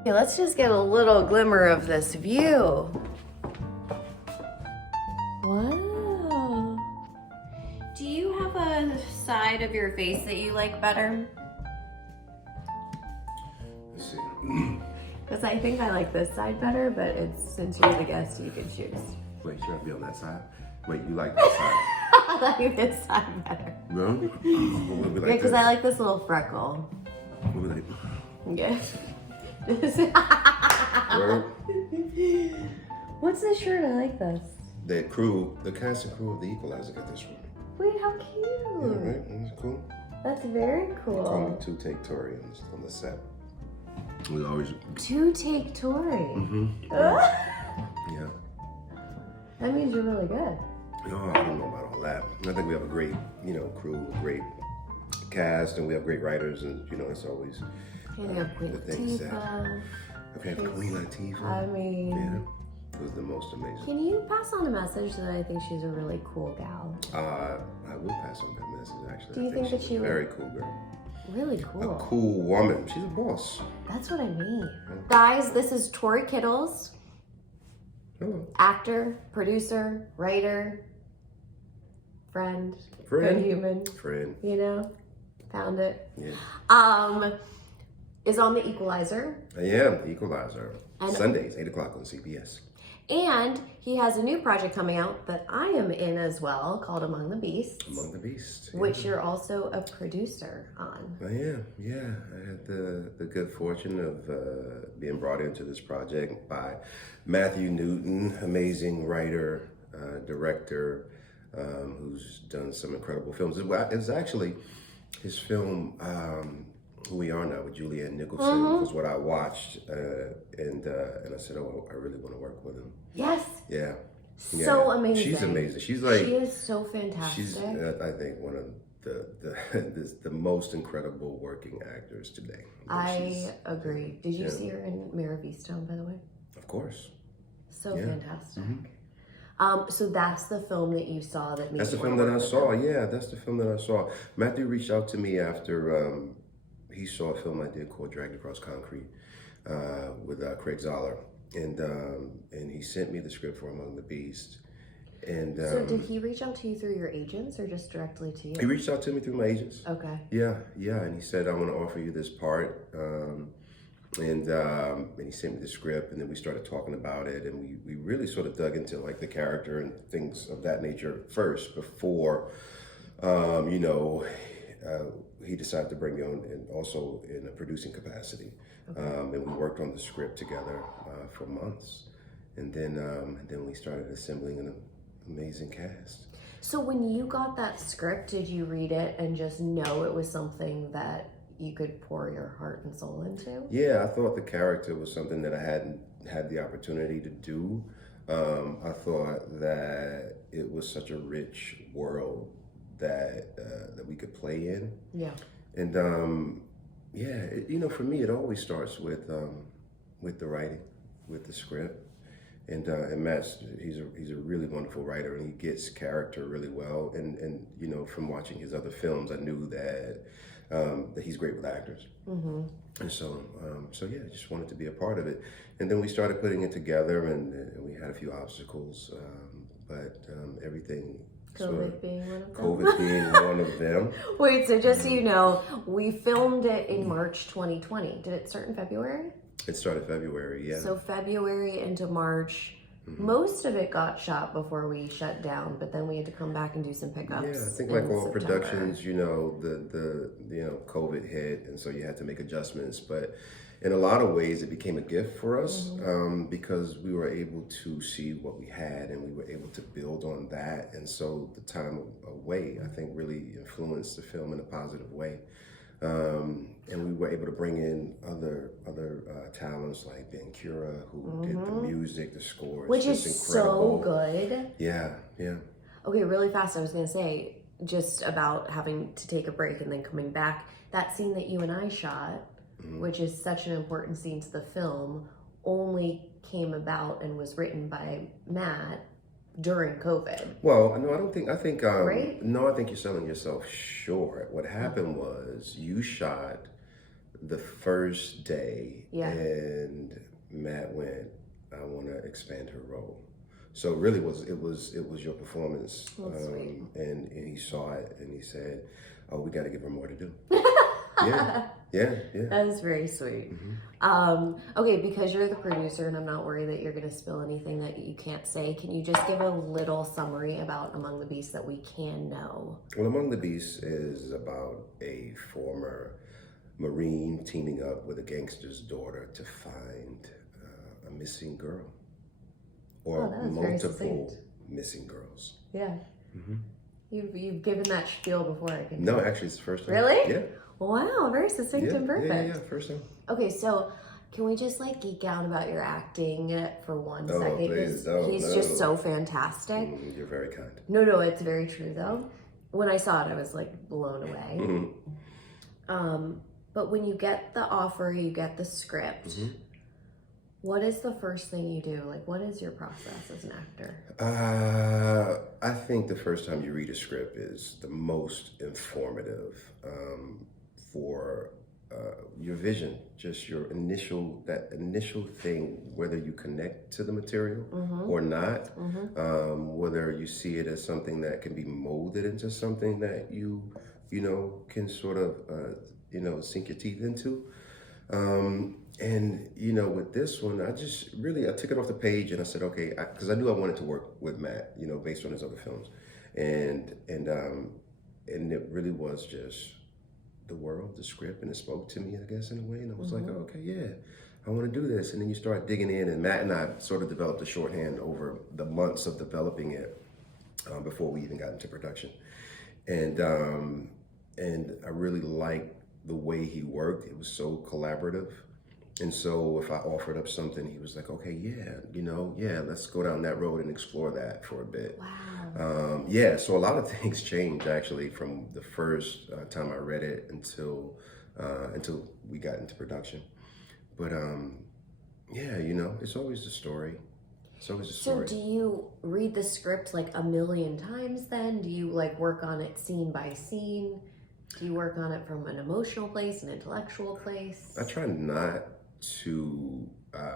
Okay, let's just get a little glimmer of this view. Wow. Do you have a side of your face that you like better? Let's see. Because I think I like this side better, but it's since you're the guest, you can choose. Wait, should I be on that side? Wait, you like that side? I like this side better. No? We'll be like Yeah, because this. I like this little freckle. We'll be like, Yeah. well, What's this shirt? I like this. the cast and crew of the Equalizer got this one. Wait, how Yeah, cute. right? That's cool. That's very They call me cool. Two-Take Tory on the set. We always, To take Tory. yeah. That means you're really good. No, I don't know about all that. I think we have a great, crew, great cast, and we have great writers, and it's always And you have Queen the things that. Latifah. Okay, Queen Latifah. I mean, Yeah, it was the most amazing. can you pass on a message that I think she's a really cool gal? I will pass on that message. Actually, Do you I think that she's she a would- very cool girl, Really a cool. cool woman. She's a boss. That's what I mean. Guys, this is Tory Kittles, Hello, actor, producer, writer, friend, good friend. human, Friend. found it. Yeah, Is on the Equalizer. I am Equalizer. And- Sundays, 8 o'clock on CBS. And he has a new project coming out that I am in as well called Among the Beasts, Among the Beasts. which you're also a producer on. I am, yeah. I had the good fortune of being brought into this project by Matthew Newton, amazing writer, director, who's done some incredible films. It's actually his film, Who We Are Now with Julianne Nicholson, was what I watched, and I said, oh, I really want to work with him. Yes. Yeah. So amazing. She's amazing. She's like, she is so fantastic. she's, I think, one of the most incredible working actors today. I agree. Did you Yeah. see her in Mayor of Easttown, by the way? Of course. So Yeah. fantastic. Mm-hmm. So that's the film that you saw that made That's the you film wanna that I work with saw. her. Yeah, that's the film that I saw. Matthew reached out to me after he saw a film I did called Dragged Across Concrete with Craig Zoller, and he sent me the script for Among the Beasts. And So did he reach out to you through your agents or just directly to you? he reached out to me through my agents. Okay. Yeah, and he said, I want to offer you this part. And he sent me the script, and then we started talking about it, and we really sort of dug into like the character and things of that nature first before, he decided to bring me on, and also in a producing capacity. And we worked on the script together for months, and then we started assembling an amazing cast. So when you got that script, did you read it and just know it was something that you could pour your heart and soul into? Yeah, I thought the character was something that I hadn't had the opportunity to do. I thought that it was such a rich world that we could play in. Yeah. And for me, it always starts with the writing, with the script. And Matt's he's a really wonderful writer, and he gets character really well. And from watching his other films, I knew that he's great with actors. Mm-hmm. And so I just wanted to be a part of it. And then we started putting it together, and we had a few obstacles, but everything. COVID being one of them. COVID being one of them. Wait, so just so you know, we filmed it in March 2020. Did it start in February? It started February, yeah. So February into March, most of it got shot before we shut down, but then we had to come back and do some pickups. Yeah, I think in like all September. productions, the COVID hit, and so you had to make adjustments. But in a lot of ways, it became a gift for us because we were able to see what we had, and we were able to build on that. And so the time away, I think, really influenced the film in a positive way. And we were able to bring in other talents like Ben Cura, who did the music, the score, Which just is incredible. so good. Yeah. Okay, really fast, I was gonna say, just about having to take a break and then coming back, that scene that you and I shot, which is such an important scene to the film, only came about and was written by Matt during COVID. Well, no, I think Right? no, I think you're selling yourself short. What happened was you shot the first day, Yeah. and Matt went, "I want to expand her role." So it really was your performance, That's sweet. and he saw it and he said, "Oh, we got to give her more to do." Yeah. That is very sweet. Okay, because you're the producer and I'm not worried that you're going to spill anything that you can't say, can you just give a little summary about Among the Beasts that we can know? Well, Among the Beasts is about a former Marine teaming up with a gangster's daughter to find a missing girl, or Oh, that was very multiple succinct. missing girls. Yeah. You've given that spiel before, I can No, tell. actually, it's the first time. Really? Yeah. Wow, very succinct and perfect. Yeah, first time. Okay, so can we just like geek out about your acting for one Oh, second? please, He's just so fantastic. You're very kind. No, it's very true though. When I saw it, I was like blown away. But when you get the offer, you get the script. What is the first thing you do? Like, what is your process as an actor? I think the first time you read a script is the most informative for your vision, just your initial thing, whether you connect to the material or not, whether you see it as something that can be molded into something that you can sort of sink your teeth into. And with this one, I took it off the page and I said, okay, because I knew I wanted to work with Matt, based on his other films, and it really was just the world, the script, and it spoke to me, I guess, in a way. And I was like, oh, okay, yeah, I want to do this. And then you start digging in, and Matt and I sort of developed a shorthand over the months of developing it before we even got into production, and I really liked the way he worked. It was so collaborative. And so if I offered up something, he was like, okay, yeah, let's go down that road and explore that for a bit. Wow. So a lot of things changed actually from the first time I read it until we got into production. But it's always the story. It's always the story. So do you read the script like a million times then? Do you like work on it scene by scene? Do you work on it from an emotional place, an intellectual place? I try not to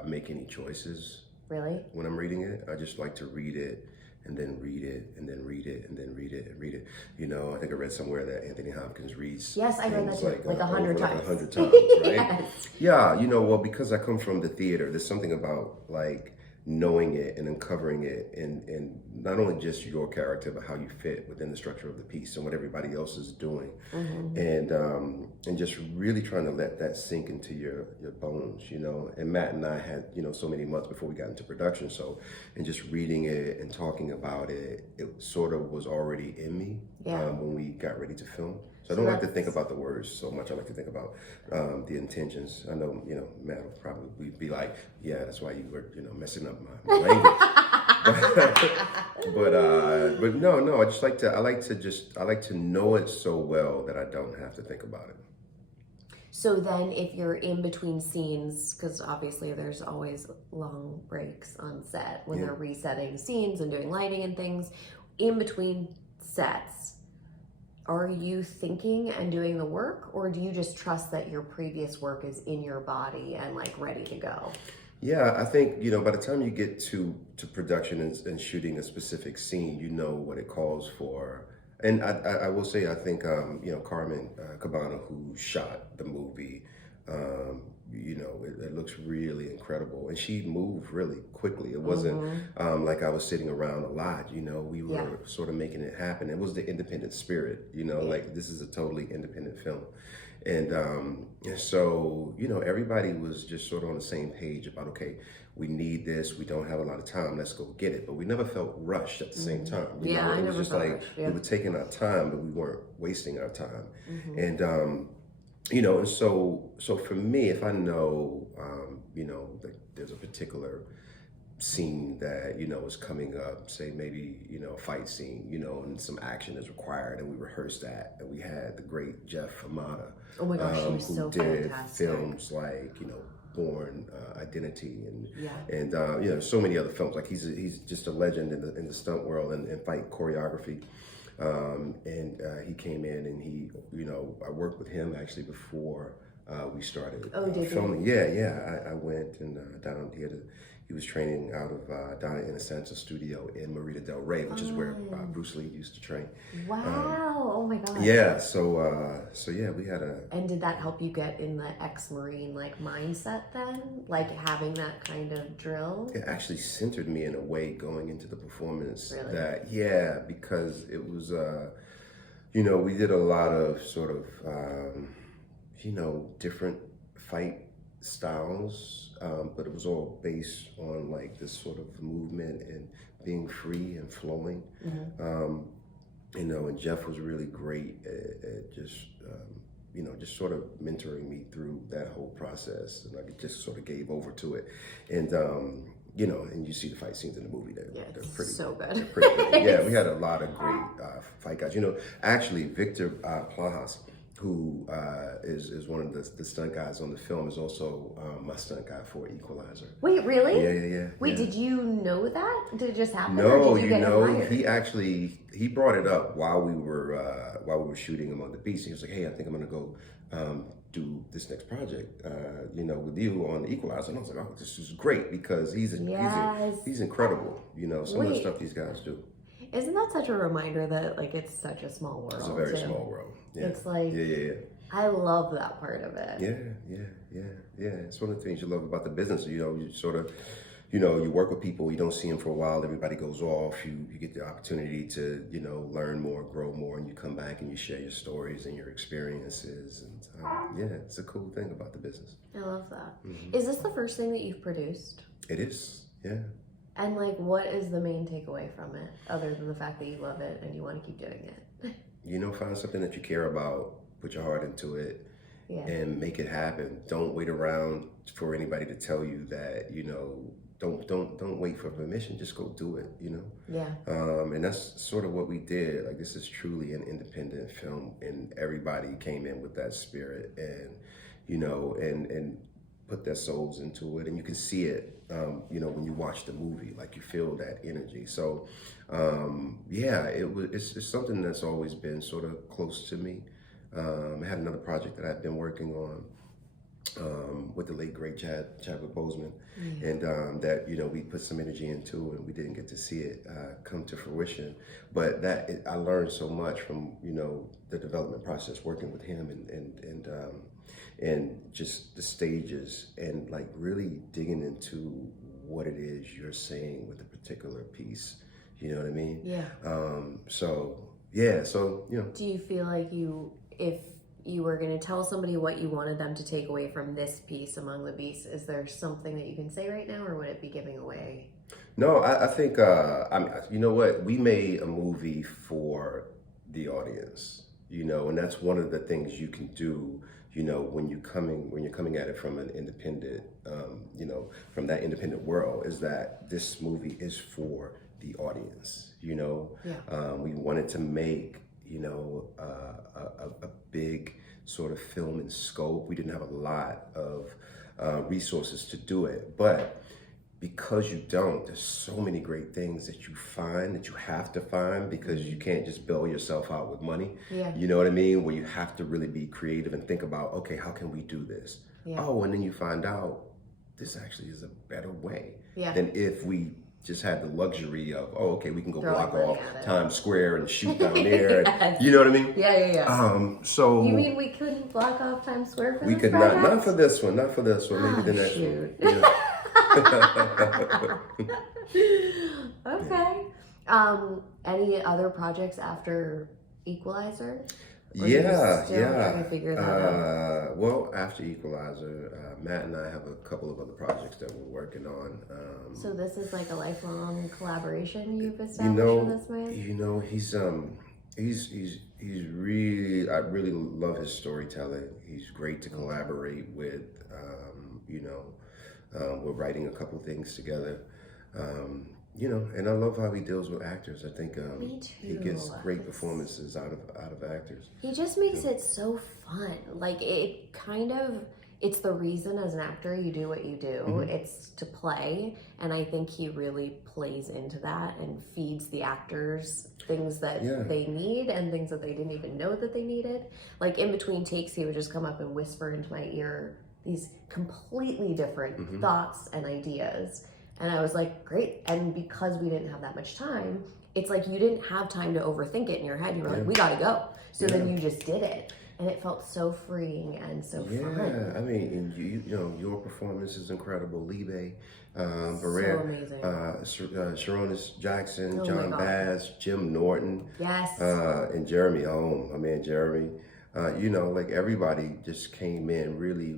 make any choices. Really? When I'm reading it, I just like to read it and then read it and then read it and then read it and read it. I think I read somewhere that Anthony Hopkins reads. Yes, I read that too, like 100 times. 100 times, right? Yes. Yeah, well, because I come from the theater, there's something about like knowing it and uncovering it and not only just your character, but how you fit within the structure of the piece and what everybody else is doing. And just really trying to let that sink into your bones, and Matt and I had, so many months before we got into production. So, and just reading it and talking about it, it sort of was already in me when we got ready to film. So I don't like to think about the words so much. I like to think about the intentions. I know, Matt will probably be like, yeah, that's why you were, messing up my language. but no, I like to know it so well that I don't have to think about it. So then if you're in between scenes, because obviously there's always long breaks on set when they're resetting scenes and doing lighting and things, in between sets, are you thinking and doing the work, or do you just trust that your previous work is in your body and like ready to go? Yeah, I think, by the time you get to production and shooting a specific scene, you know what it calls for. And I will say, I think, Carmen Cabana, who shot the movie, it looks really incredible. And she moved really quickly. It wasn't like I was sitting around a lot, we were sort of making it happen. It was the independent spirit, like this is a totally independent film. And so, everybody was just sort of on the same page about, okay, we need this. We don't have a lot of time. Let's go get it. But we never felt rushed at the same time. I it was never just felt like rushed, we were taking our time, but we weren't wasting our time. And and so for me, if I know, that there's a particular scene that, is coming up, say maybe, a fight scene, and some action is required, and we rehearsed that, and we had the great Jeff Amata, oh my gosh, he was who so did fantastic. films like, Born Identity and so many other films. Like he's just a legend in the stunt world and fight choreography. And he came in and he, I worked with him actually before we started did filming. Yeah. I went and down here he was training out of down in Essential Studio in Marina Del Rey, which is where Bruce Lee used to train. Wow! Oh my god. Yeah. So yeah, we had a. And did that help you get in the ex-Marine like mindset then, like having that kind of drill? It actually centered me in a way going into the performance. Really? Because it was we did a lot of sort of different fight styles, but it was all based on like this sort of movement and being free and flowing. And Jeff was really great at just just sort of mentoring me through that whole process, and I just sort of gave over to it. And and you see the fight scenes in the movie. They're pretty so good. They're pretty good. Yeah, we had a lot of great fight guys. Actually, Victor Plajas, who is one of the stunt guys on the film, is also my stunt guy for Equalizer. Wait, really? Yeah. Wait, did you know that? Did it just happen? No, or did you get hired? he brought it up while we were shooting Among the Beasts. He was like, "Hey, I think I'm gonna go do this next project, with you on the Equalizer." And I was like, "Oh, this is great," because he's incredible. Some of the stuff these guys do. Isn't that such a reminder that like it's such a small world? It's a very small world. Yeah. It's like I love that part of it. Yeah. It's one of the things you love about the business. You sort of, you work with people. You don't see them for a while. Everybody goes off. You get the opportunity to learn more, grow more, and you come back and you share your stories and your experiences. And it's a cool thing about the business. I love that. Is this the first thing that you've produced? It is. Yeah. And like, what is the main takeaway from it, other than the fact that you love it and you want to keep doing it? Find something that you care about, put your heart into it, and make it happen. Don't wait around for anybody to tell you that, don't wait for permission, just go do it, Yeah. And that's sort of what we did. Like, this is truly an independent film, and everybody came in with that spirit and, and put their souls into it, and you can see it, when you watch the movie, like you feel that energy. So, it's something that's always been sort of close to me. I had another project that I've been working on with the late great Chadwick Boseman, and that we put some energy into, and we didn't get to see it come to fruition. But I learned so much from the development process, working with him, and just the stages, and like really digging into what it is you're saying with a particular piece. You know what I mean? Yeah. So Do you feel like if you were going to tell somebody what you wanted them to take away from this piece, Among the Beasts, is there something that you can say right now, or would it be giving away? No, I think you know what? We made a movie for the audience, and that's one of the things you can do, when you're coming at it from an independent, from that independent world, is that this movie is for the audience. We wanted to make a big sort of film in scope. We didn't have a lot of resources to do it, but because there's so many great things that you find, that you have to find, because you can't just bail yourself out with money. Yeah. You know what I mean? Where you have to really be creative and think about, okay, how can we do this? Yeah. Oh, and then you find out this actually is a better way than if we just had the luxury of, we can go block off Times Square and shoot down there. Yes. You know what I mean? Yeah. So you mean we couldn't block off Times Square for we this could project? not for this one, maybe the next shoot. one. Yeah. Okay. Any other projects after Equalizer? Or Yeah. Trying to figure that out? Well, after Equalizer, Matt and I have a couple of other projects that we're working on. So this is like a lifelong collaboration you've established with this man? He's really, I really love his storytelling. He's great to collaborate with. We're writing a couple things together. And I love how he deals with actors. I think Me too. he gets great performances out of actors. He just makes it so fun. Like it it's the reason as an actor you do what you do. It's to play, and I think he really plays into that and feeds the actors things that they need and things that they didn't even know that they needed. Like in between takes, he would just come up and whisper into my ear these completely different thoughts and ideas, and I was like, great. And because we didn't have that much time, it's like you didn't have time to overthink it in your head. You were like, we gotta go. So then you just did it. And it felt so freeing and so fun. Yeah, I mean, and you know, your performance is incredible. Libe Barer, so amazing. Sarunas J, Jon Bass, Jim Norton, Yes, and Jeremy Holm, my man Jeremy. You know, like everybody just came in really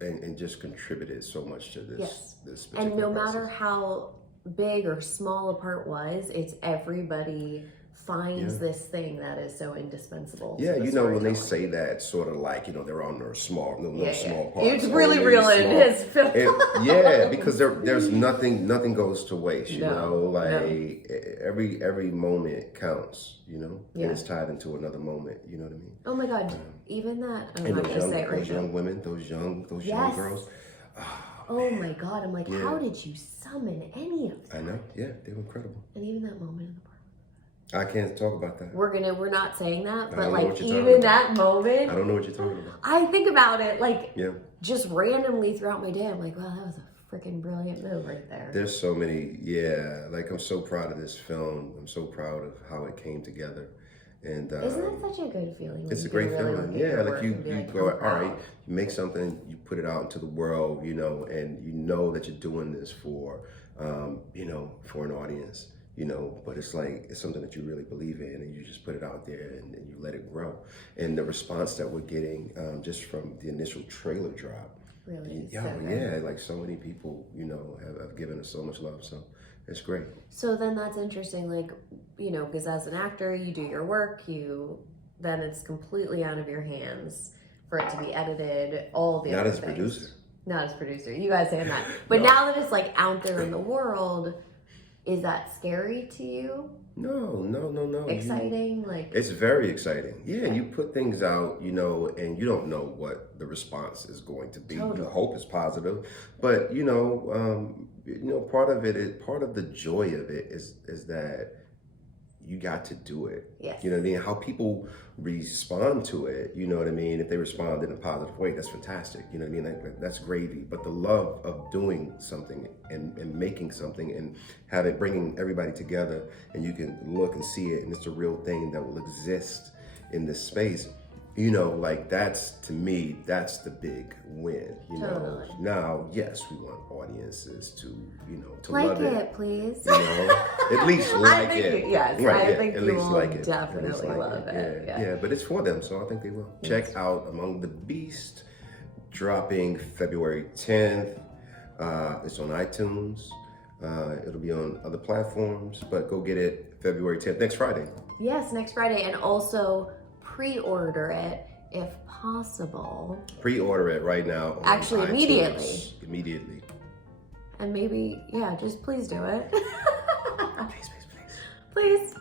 and just contributed so much to this. This particular and no process. matter how big or small a part was, it's everybody finds this thing that is so indispensable. Yeah, to the you know, when they storytelling. say that, sort of like, you know, they're on their small, small parts. It's really only real in small. his film. Yeah, because there's nothing goes to waste, you No, know, like every moment counts, you know, Yeah. and it's tied into another moment, you know what I mean? Oh my God, even that, I'm And not going to say it right those now. young women, those young Yes. girls. Oh my God, I'm like, how did you summon any of them? I know, yeah, they were incredible. And even that moment in the park. I can't talk about that. We're not saying that, I but don't know like what you're talking even about. that moment, I don't know what you're talking about. I think about it like Yeah. just randomly throughout my day. I'm like, wow, that was a freaking brilliant move right there. There's so many, like I'm so proud of this film. I'm so proud of how it came together. And Isn't that such a good feeling? it's a when you great can really feeling. look at Yeah, your like work you and be like, go, I'm all proud. right, you make something, you put it out into the world, you know, and you know that you're doing this for, you know, for an audience, you know, but it's like, it's something that you really believe in and you just put it out there and you let it grow. And the response that we're getting just from the initial trailer drop, Really? like so many people, you know, have given us so much love. So it's great. So then that's interesting, like, you know, because as an actor, you do your work, then it's completely out of your hands for it to be edited, all the Not other as a things. producer. Not as producer. You guys saying that. But now that it's like out there in the world, is that scary to you? No. Exciting? It's very exciting. Yeah, you put things out, you know, and you don't know what the response is going to be. Totally. You hope it's positive, but you know, part of the joy of it is that you got to do it. Yes. You know what I mean? How people respond to it, you know what I mean? If they respond in a positive way, that's fantastic. You know what I mean? That's gravy. But the love of doing something and making something and bringing everybody together and you can look and see it and it's a real thing that will exist in this space. You know, like that's, to me, that's the big win, you Totally. know. Now, yes, we want audiences to, you know, to Like love it. it, please. You know, at least like it. Yes, Right, I think at you least will like it. definitely At least like love it. Yeah, but it's for them, so I think they will. Check out Among the Beast, dropping February 10th. It's on iTunes. It'll be on other platforms, but go get it February 10th, next Friday. Yes, next Friday. And also pre-order it if possible. Pre-order it right now. On Actually, iTunes. Immediately. And maybe, just please do it. Please. Please.